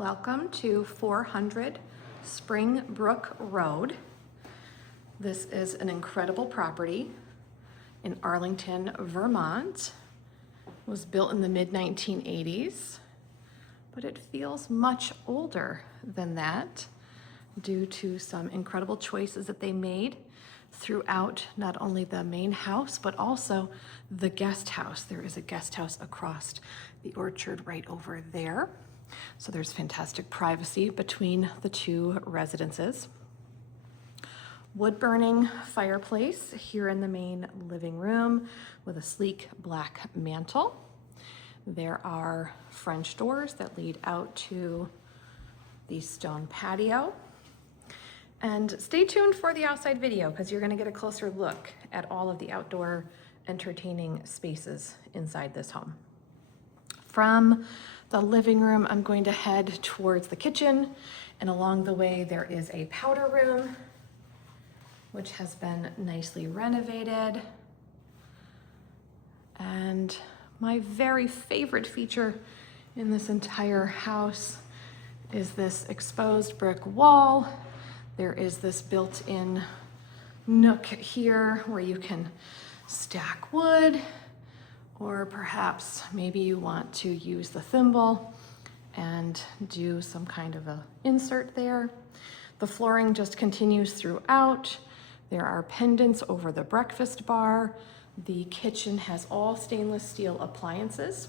Welcome to 400 Spring Brook Road. This is an incredible property in Arlington, Vermont. It was built in the mid-1980s, but it feels much older than that due to some incredible choices that they made throughout not only the main house, but also the guest house. There is a guest house across the orchard right over there. So there's fantastic privacy between the two residences. Wood-burning fireplace here in the main living room with a sleek black mantle. There are French doors that lead out to the stone patio. And stay tuned for the outside video because you're going to get a closer look at all of the outdoor entertaining spaces inside this home. From the living room, I'm going to head towards the kitchen, and along the way there is a powder room which has been nicely renovated. And my very favorite feature in this entire house is this exposed brick wall. There is this built-in nook here where you can stack wood, or perhaps maybe you want to use the thimble and do some kind of a insert there. The flooring just continues throughout. There are pendants over the breakfast bar. The kitchen has all stainless steel appliances.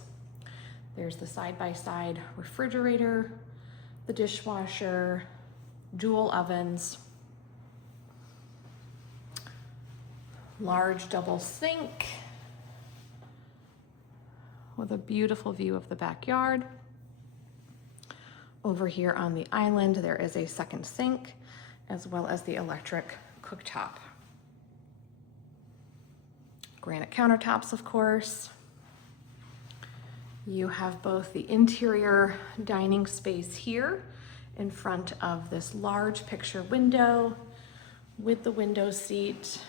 There's the side-by-side refrigerator, the dishwasher, dual ovens, large double sink with a beautiful view of the backyard. Over here on the island, there is a second sink as well as the electric cooktop. Granite countertops, of course. You have both the interior dining space here in front of this large picture window with the window seat.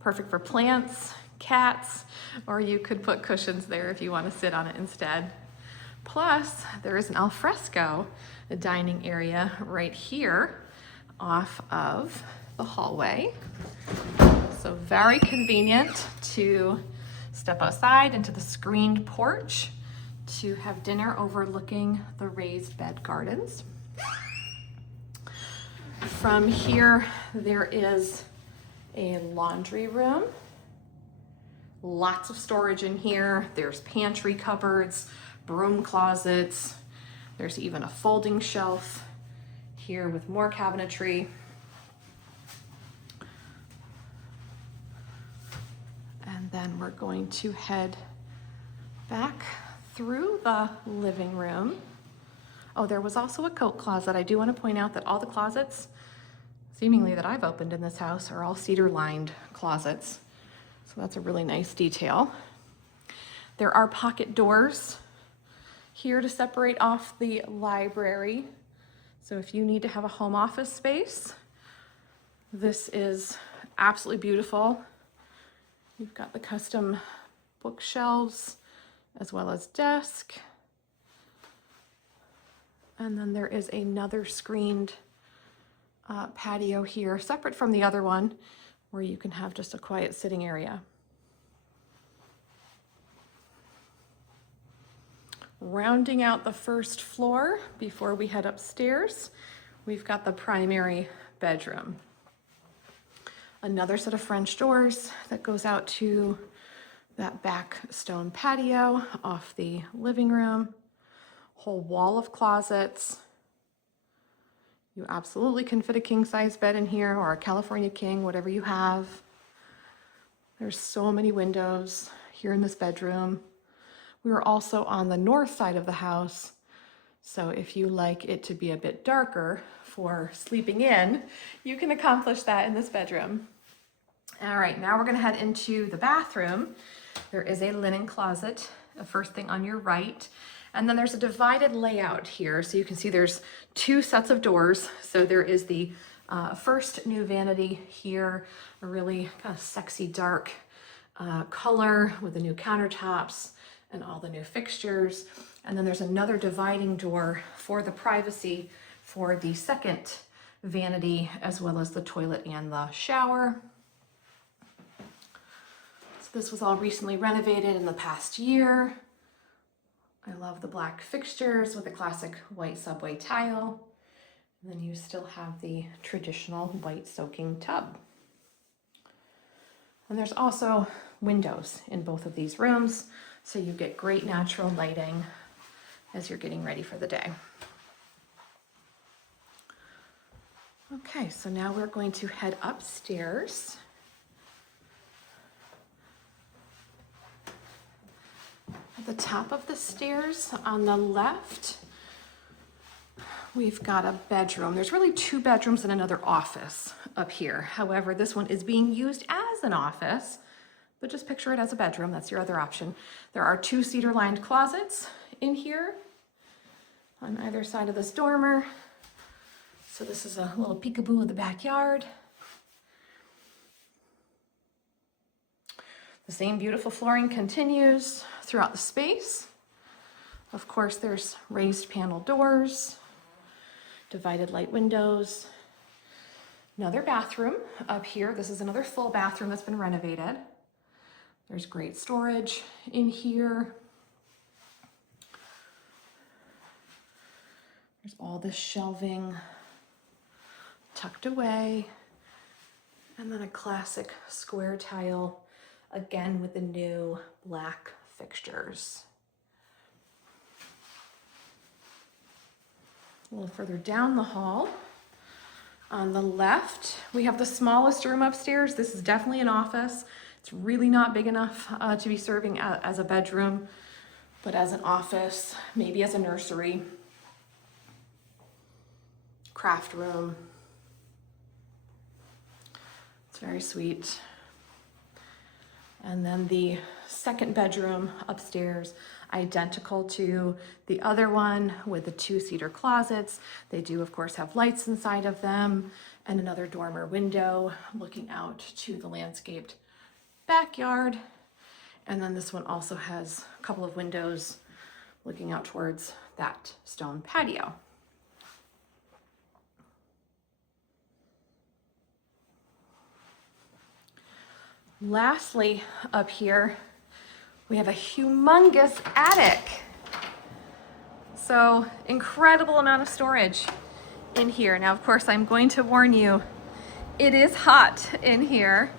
Perfect for plants, cats, or you could put cushions there if you want to sit on it instead. Plus, there is an alfresco dining area right here off of the hallway. So very convenient to step outside into the screened porch to have dinner overlooking the raised bed gardens. From here, there is a laundry room. Lots of storage in here. There's pantry cupboards, broom closets. There's even a folding shelf here with more cabinetry. And then we're going to head back through the living room. Oh, there was also a coat closet. I do want to point out that all the closets, seemingly that I've opened in this house, are all cedar-lined closets. So that's a really nice detail. There are pocket doors here to separate off the library. So if you need to have a home office space, this is absolutely beautiful. You've got the custom bookshelves as well as desk. And then there is another screened patio here, separate from the other one, where you can have just a quiet sitting area. Rounding out the first floor before we head upstairs, we've got the primary bedroom. Another set of French doors that goes out to that back stone patio off the living room. Whole wall of closets. You absolutely can fit a king-size bed in here, or a California king, whatever you have. There's so many windows here in this bedroom. We are also on the north side of the house, so if you like it to be a bit darker for sleeping in, you can accomplish that in this bedroom. All right, now we're gonna head into the bathroom. There is a linen closet, the first thing on your right. And then there's a divided layout here. So you can see there's two sets of doors. So there is the first new vanity here, a really kind of sexy dark color with the new countertops and all the new fixtures. And then there's another dividing door for the privacy for the second vanity, as well as the toilet and the shower. So this was all recently renovated in the past year. I love the black fixtures with the classic white subway tile. And then you still have the traditional white soaking tub. And there's also windows in both of these rooms, so you get great natural lighting as you're getting ready for the day. Okay, so now we're going to head upstairs. At the top of the stairs on the left, we've got a bedroom. There's really 2 bedrooms and another office up here. However, this one is being used as an office, but just picture it as a bedroom. That's your other option. There are 2 cedar lined closets in here on either side of this dormer. So this is a little peekaboo of the backyard. The same beautiful flooring continues throughout the space. Of course, there's raised panel doors, divided light windows, another bathroom up here. This is another full bathroom that's been renovated. There's great storage in here. There's all this shelving tucked away. And then a classic square tile, again with the new black fixtures. A little further down the hall, on the left, we have the smallest room upstairs. This is definitely an office. It's really not big enough to be serving as a bedroom, but as an office, maybe as a nursery, craft room. It's very sweet. And then the second bedroom upstairs, identical to the other one with the 2 cedar closets. They do, of course, have lights inside of them and another dormer window looking out to the landscaped backyard. And then this one also has a couple of windows looking out towards that stone patio. Lastly, up here, we have a humongous attic. So incredible amount of storage in here. Now, of course, I'm going to warn you, it is hot in here.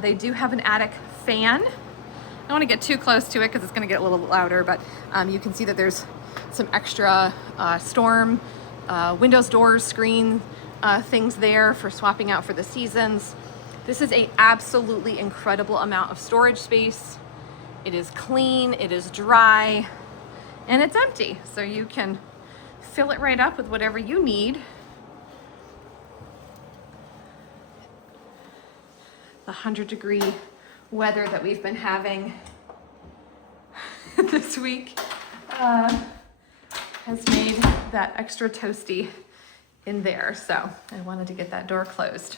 They do have an attic fan. I don't want to get too close to it because it's going to get a little louder, but you can see that there's some extra storm windows, doors, screen things there for swapping out for the seasons. This is an absolutely incredible amount of storage space. It is clean, it is dry, and it's empty. So you can fill it right up with whatever you need. The 100-degree weather that we've been having this week has made that extra toasty in there. So I wanted to get that door closed.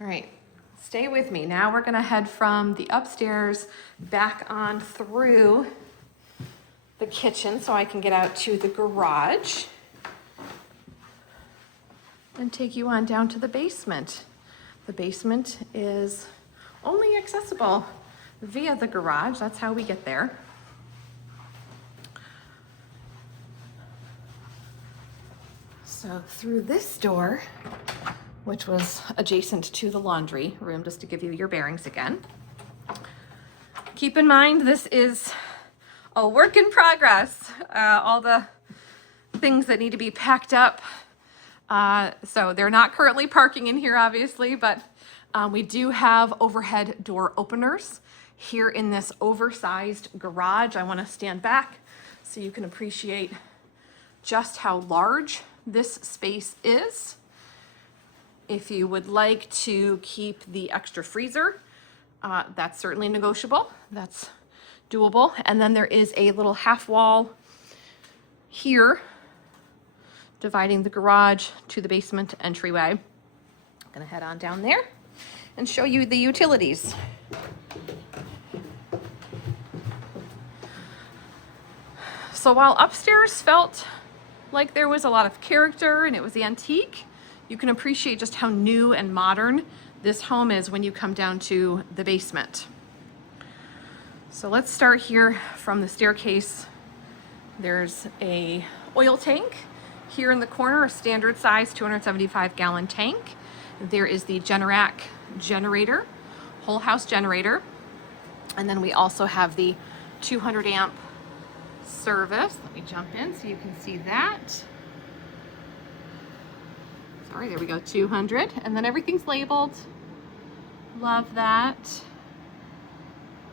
All right, stay with me. Now we're gonna head from the upstairs back on through the kitchen so I can get out to the garage and take you on down to the basement. The basement is only accessible via the garage. That's how we get there. So through this door, which was adjacent to the laundry room, just to give you your bearings again. Keep in mind, this is a work in progress. All the things that need to be packed up. So they're not currently parking in here, obviously, but we do have overhead door openers here in this oversized garage. I want to stand back so you can appreciate just how large this space is. If you would like to keep the extra freezer, that's certainly negotiable. That's doable. And then there is a little half wall here dividing the garage to the basement entryway. I'm gonna head on down there and show you the utilities. So while upstairs felt like there was a lot of character and it was antique, you can appreciate just how new and modern this home is when you come down to the basement. So let's start here from the staircase. There's a oil tank here in the corner, a standard size 275-gallon tank. There is the Generac generator, whole house generator. And then we also have the 200 amp service. Let me jump in so you can see that. Sorry, there we go, 200. And then everything's labeled. Love that.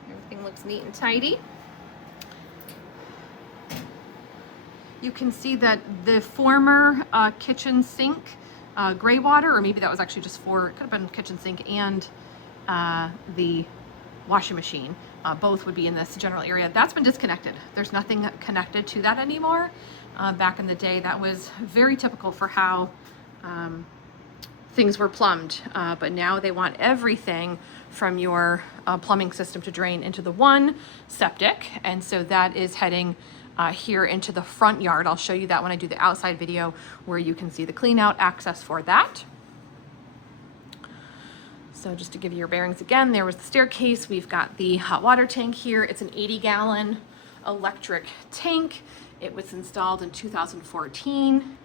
Everything looks neat and tidy. You can see that the former kitchen sink, gray water, or maybe that was actually just for, it could have been kitchen sink and the washing machine, both would be in this general area. That's been disconnected. There's nothing connected to that anymore. Back in the day, that was very typical for how things were plumbed, but now they want everything from your plumbing system to drain into the one septic, and so that is heading here into the front yard. I'll show you that when I do the outside video where you can see the clean out access for that. So just to give you your bearings again, there was the staircase. We've got the hot water tank here. It's an 80-gallon electric tank. It was installed in 2014.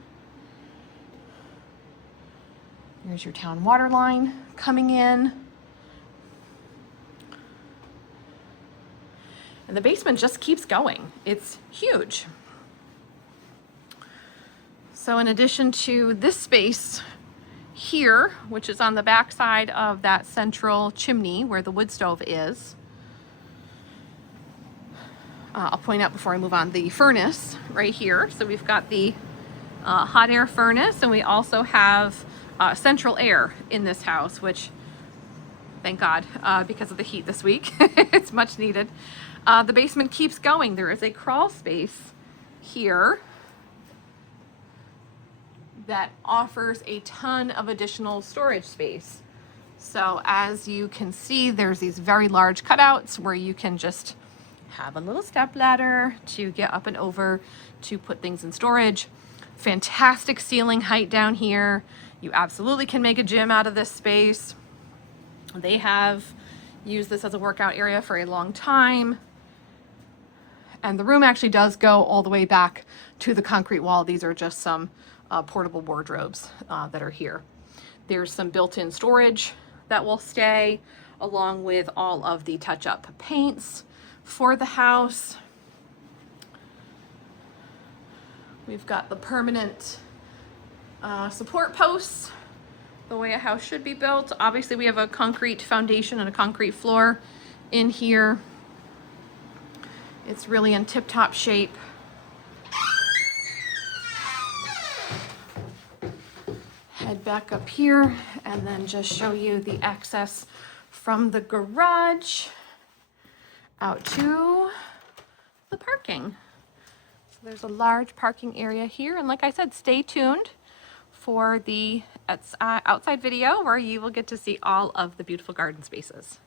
Here's your town water line coming in. And the basement just keeps going. It's huge. So in addition to this space here, which is on the back side of that central chimney where the wood stove is, I'll point out before I move on the furnace right here. So we've got the hot air furnace, and we also have central air in this house, which thank God, because of the heat this week. It's much needed. The basement keeps going. There is a crawl space here that offers a ton of additional storage space. So as you can see, there's these very large cutouts where you can just have a little step ladder to get up and over to put things in storage. Fantastic ceiling height down here. You absolutely can make a gym out of this space. They have used this as a workout area for a long time. And the room actually does go all the way back to the concrete wall. These are just some portable wardrobes that are here. There's some built-in storage that will stay, along with all of the touch-up paints for the house. We've got the permanent support posts, the way a house should be built. Obviously, we have a concrete foundation and a concrete floor in here. It's really in tip-top shape. Head back up here and then just show you the access from the garage out to the parking. So there's a large parking area here, and like I said, stay tuned for the outside video where you will get to see all of the beautiful garden spaces.